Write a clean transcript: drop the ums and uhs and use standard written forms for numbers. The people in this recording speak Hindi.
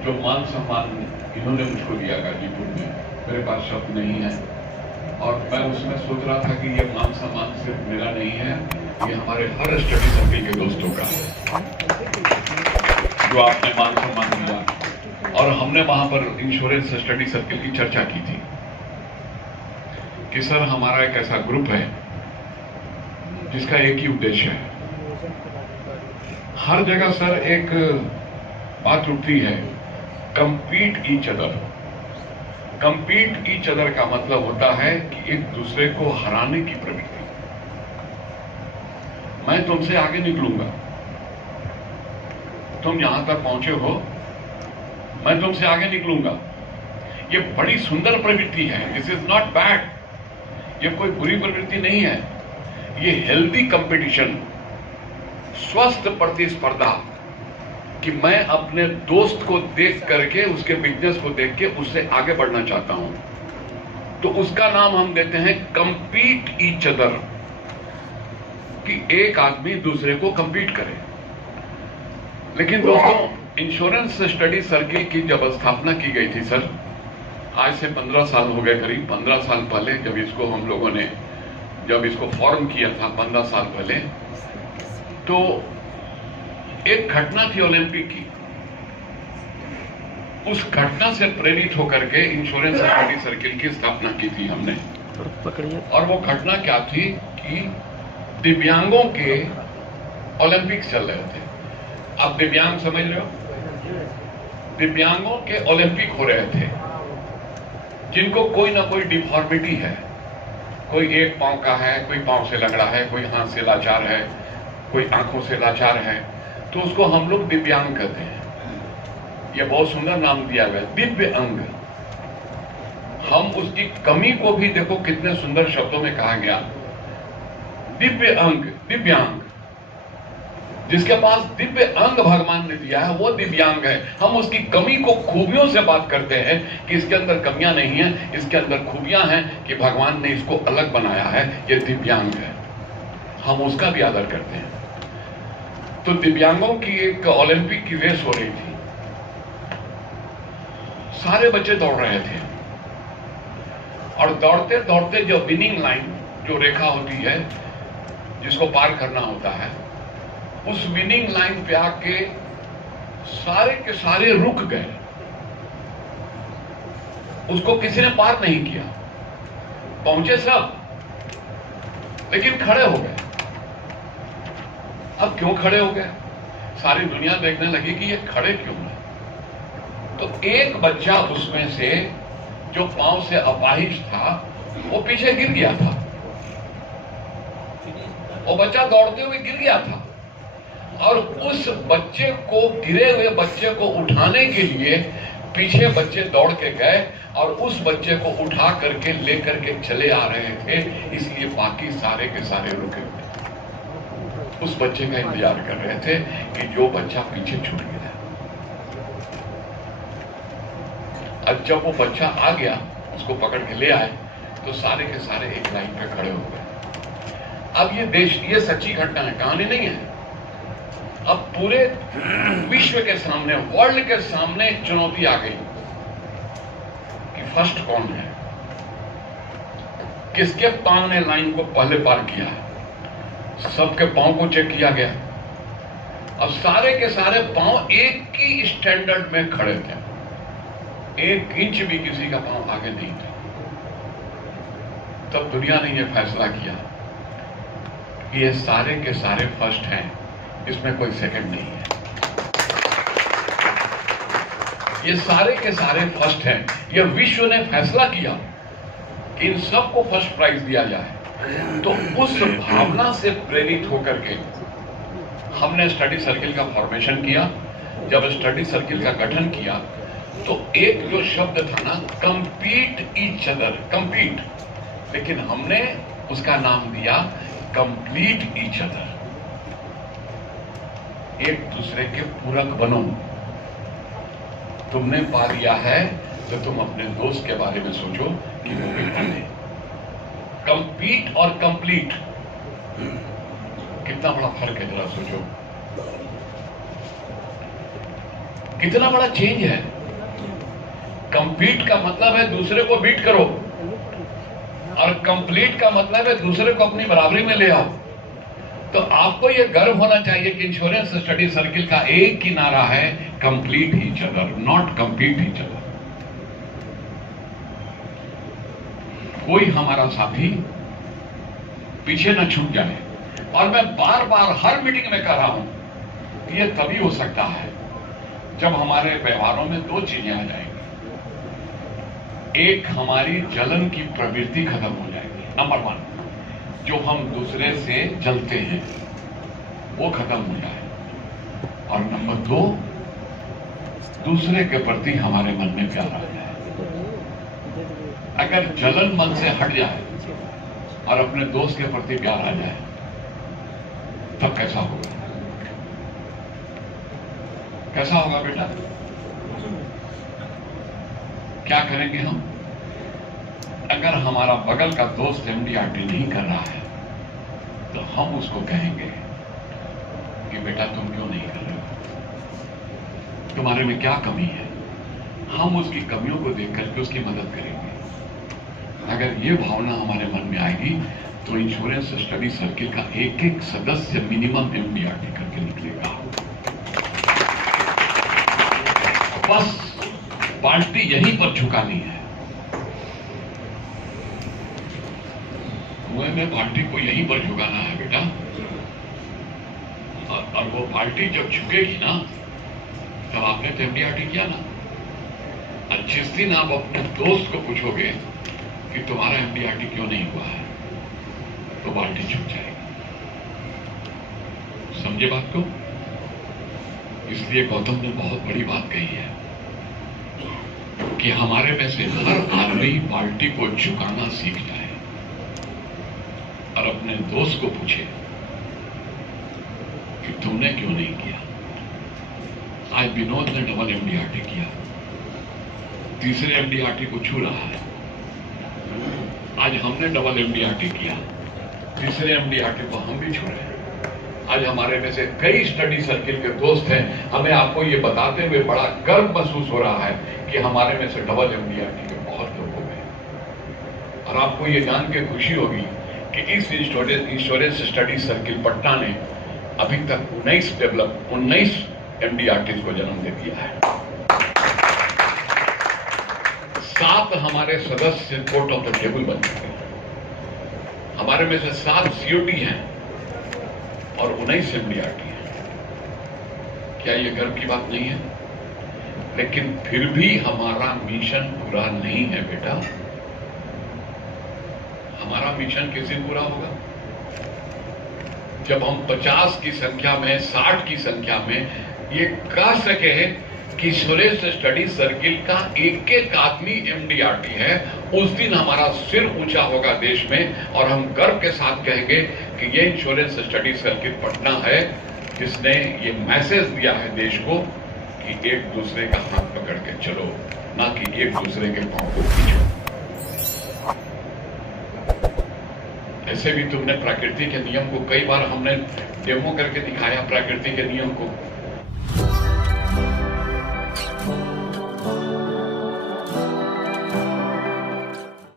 जो मान सम्मान इन्होंने मुझको दिया गाजीपुर में, मेरे पास शब्द नहीं है। और मैं उसमें सोच रहा था कि ये मान सम्मान सिर्फ मेरा नहीं है, ये हमारे हर स्टडी सर्किल के दोस्तों का है, जो आपने मान सम्मान दिया। और हमने वहां पर इंश्योरेंस स्टडी सर्किल की चर्चा की थी कि सर हमारा एक ऐसा ग्रुप है जिसका एक ही उद्देश्य है। हर जगह सर एक बात उठती है, compete each other. Compete each other का मतलब होता है कि एक दूसरे को हराने की प्रवृत्ति। मैं तुमसे आगे निकलूंगा, तुम यहां तक पहुंचे हो, मैं तुमसे आगे निकलूंगा। ये बड़ी सुंदर प्रवृत्ति है। दिस इज नॉट बैड, ये कोई बुरी प्रवृत्ति नहीं है। ये हेल्दी कंपटीशन, स्वस्थ प्रतिस्पर्धा, कि मैं अपने दोस्त को देख करके, उसके बिजनेस को देख के उससे आगे बढ़ना चाहता हूं, तो उसका नाम हम देते हैं कंपीट ईच अदर, कि एक आदमी दूसरे को कंपीट करे। लेकिन दोस्तों, इंश्योरेंस स्टडी सर्किल की जब स्थापना की गई थी सर, आज से 15 साल हो गए, करीब 15 साल पहले जब इसको हम लोगों ने जब इसको फॉर्म किया था 15 साल पहले, तो एक घटना थी ओलंपिक की। उस घटना से प्रेरित होकर के इंश्योरेंस स्टडी सर्किल की स्थापना की थी हमने। और वो घटना क्या थी कि दिव्यांगों के ओलंपिक चल रहे थे। आप दिव्यांग समझ रहे हो? दिव्यांगों के ओलंपिक हो रहे थे, जिनको कोई ना कोई डिफॉर्मिटी है। कोई एक पांव का है, कोई पांव से लंगड़ा है, कोई हाथ से लाचार है, कोई आंखों से लाचार है, तो उसको हम लोग दिव्यांग कहते हैं। यह बहुत सुंदर नाम दिया गया, दिव्य अंग। हम उसकी कमी को भी देखो कितने सुंदर शब्दों में कहा गया, दिव्य अंग, दिव्यांग। जिसके पास दिव्य अंग भगवान ने दिया है वो दिव्यांग है। हम उसकी कमी को खूबियों से बात करते हैं कि इसके अंदर कमियां नहीं है, इसके अंदर खूबियां हैं कि भगवान ने इसको अलग बनाया है, ये दिव्यांग है। हम उसका भी आदर करते हैं। तो दिव्यांगों की एक ओलंपिक की रेस हो रही थी, सारे बच्चे दौड़ रहे थे, और दौड़ते दौड़ते जो विनिंग लाइन, जो रेखा होती है जिसको पार करना होता है, उस विनिंग लाइन पे आके सारे के सारे रुक गए। उसको किसी ने पार नहीं किया। पहुंचे सब, लेकिन खड़े हो गए। अब क्यों खड़े हो गए? सारी दुनिया देखने लगी कि ये खड़े क्यों हैं। तो एक बच्चा उसमें से, जो पांव से अपाहिज था, वो पीछे गिर गया था। वो बच्चा दौड़ते हुए गिर गया था, और उस बच्चे को, गिरे हुए बच्चे को उठाने के लिए पीछे बच्चे दौड़ के गए, और उस बच्चे को उठा करके लेकर के चले आ रहे थे। इसलिए बाकी सारे के सारे रुके हुए उस बच्चे का इंतजार कर रहे थे कि जो बच्चा पीछे छूट गया। अब जब वो बच्चा आ गया, उसको पकड़ के ले आए, तो सारे के सारे एक लाइन पे खड़े हो गए। अब ये सच्ची घटना है, कहानी नहीं है। अब पूरे विश्व के सामने, वर्ल्ड के सामने एक चुनौती आ गई कि फर्स्ट कौन है, किसके पांव ने लाइन को पहले पार किया है। सबके पांव को चेक किया गया। अब सारे के सारे पांव एक ही स्टैंडर्ड में खड़े थे, 1 इंच भी किसी का पांव आगे नहीं था। तब दुनिया ने यह फैसला किया कि ये सारे के सारे फर्स्ट हैं, इसमें कोई सेकंड नहीं है। ये सारे के सारे फर्स्ट हैं। ये विश्व ने फैसला किया कि इन सबको फर्स्ट प्राइज दिया जाए। तो उस भावना से प्रेरित होकर के हमने स्टडी सर्किल का फॉर्मेशन किया। जब स्टडी सर्किल का गठन किया, तो एक जो शब्द था ना, कंपीट ईच अदर, कंपीट, लेकिन हमने उसका नाम दिया कंप्लीट ईच अदर। एक दूसरे के पूरक बनो। तुमने पा लिया है तो तुम अपने दोस्त के बारे में सोचो कि वो भी पा ले। कंपीट और कंप्लीट, कितना बड़ा फर्क है, जरा सोचो। कितना बड़ा चेंज है। कंपीट का मतलब है दूसरे को बीट करो, और कंप्लीट का मतलब है दूसरे को अपनी बराबरी में ले आओ। तो आपको यह गर्व होना चाहिए कि इंश्योरेंस स्टडी सर्किल का एक ही नारा है, complete each other, not compete each other. कोई हमारा साथी पीछे न छूट जाए। और मैं बार बार हर मीटिंग में कह रहा हूं कि यह तभी हो सकता है जब हमारे व्यवहारों में दो चीजें आ जाएंगी। एक, हमारी जलन की प्रवृत्ति खत्म हो जाएगी, नंबर 1, जो हम दूसरे से जलते हैं वो खत्म हो जाए, और नंबर 2, दूसरे के प्रति हमारे मन में प्यार आ जाए। अगर जलन मन से हट जाए और अपने दोस्त के प्रति प्यार आ जाए, तब कैसा होगा? कैसा होगा बेटा? क्या करेंगे हम? अगर हमारा बगल का दोस्त एमडीआरटी नहीं कर रहा है तो हम उसको कहेंगे कि बेटा तुम क्यों नहीं कर रहे हो, तुम्हारे में क्या कमी है। हम उसकी कमियों को देख करके उसकी मदद करेंगे। अगर ये भावना हमारे मन में आएगी तो इंश्योरेंस स्टडी सर्किल का एक एक सदस्य मिनिमम एमडीआरटी करके निकलेगा। बस बाल्टी यहीं पर झुकानी है, कुएं में बाल्टी को यहीं पर झुकाना है बेटा। और वो बाल्टी जब झुकेगी ना, तब आपने तो एमडीआरटी किया ना। और जिस दिन आप अपने दोस्त को पूछोगे कि तुम्हारा एमडीआरटी क्यों नहीं हुआ है, तो बाल्टी झुक जाएगी। समझे बात को? इसलिए गौतम ने बहुत बड़ी बात कही है कि हमारे में से हर आदमी बाल्टी को झुकाना सीख जाए और अपने दोस्त को पूछे कि तुमने क्यों नहीं किया। आज विनोद ने डबल एमडीआरटी किया, तीसरे एमडीआरटी को छू रहा है। आज हमने डबल एमडीआरटी किया, तीसरे एमडीआरटी को हम भी छू रहे हैं। आज हमारे में से कई स्टडी सर्किल के दोस्त हैं। हमें आपको ये बताते हुए बड़ा गर्व महसूस हो रहा है कि हमारे में से डबल एमडीआरटी के बहुत लोग हो गए। और आपको ये जान के खुशी होगी कि इस इंश्योरेंस स्टडी सर्किल पटना ने अभी तक 19 एमडीआरटी को जन्म दे दिया है। 7 हमारे सदस्य कोर्ट ऑफ द टेबल बन चुके हैं। हमारे में से 7 सीओटी हैं और 19 एमडीआरटी हैं। क्या ये गर्व की बात नहीं है? लेकिन फिर भी हमारा मिशन पूरा नहीं है बेटा। हमारा मिशन किस दिन पूरा होगा? जब हम 50 की संख्या में, 60 की संख्या में ये कह सके कि इंश्योरेंस स्टडी सर्किल का एक एक आदमी एमडीआरटी है, उस दिन हमारा सिर ऊंचा होगा देश में। और हम गर्व के साथ कहेंगे कि ये इंश्योरेंस स्टडी सर्किल पटना है जिसने ये मैसेज दिया है देश को कि एक दूसरे का हाथ पकड़ के चलो, ना कि एक दूसरे के पांव को खींचो। ऐसे भी तुमने प्रकृति के नियम को, कई बार हमने डेमो करके दिखाया प्रकृति के नियम को।